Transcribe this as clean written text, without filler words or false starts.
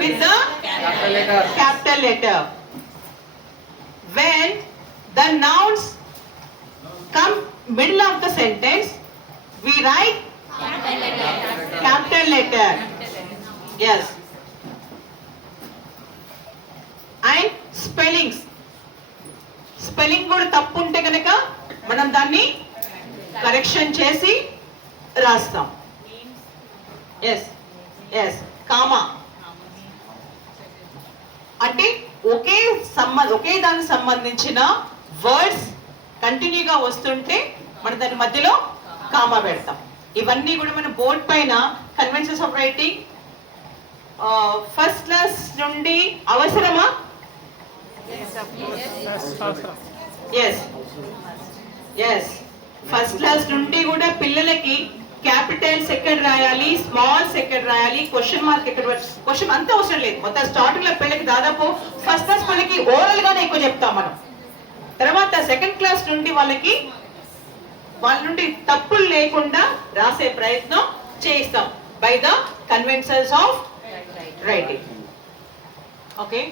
with the capital letter. When the nouns come middle of the sentence, we write capital letter. Yes. And spellings. Spelling కూడా తప్పు ఉంటే కనుక మనం దాన్ని correction చేసి రాస్తాం. ఎస్ ఎస్ కామా అంటే ఒకే దానికి సంబంధించిన వర్డ్స్ కంటిన్యూగా వస్తుంటే మనం దాని మధ్యలో కామా పెడతాం. ఇవన్నీ కూడా మన బోర్డ్ పైన conventions of writing first class నుండి అవసరమా? ఎస్ ఎస్ ఫస్ట్ క్లాస్ నుండి కూడా పిల్లలకి క్యాపిటల్స్ ఎక్కడ రాయాలి, స్మాల్స్ ఎక్కడ రాయాలి, క్వశ్చన్ మార్క్ ఎక్కడ, క్వశ్చన్ అంతా అవసరం లేదు. మొత్తం స్టార్టింగ్ లో పిల్లలకి దాదాపు ఫస్ట్ క్లాస్ పిల్లలకి ఓరల్ గానే ఎక్కువ చెప్తాం మనం. తర్వాత సెకండ్ క్లాస్ నుండి వాళ్ళ నుండి తప్పులు లేకుండా రాసే ప్రయత్నం చేయిస్తాం by the conventions of writing. Okay.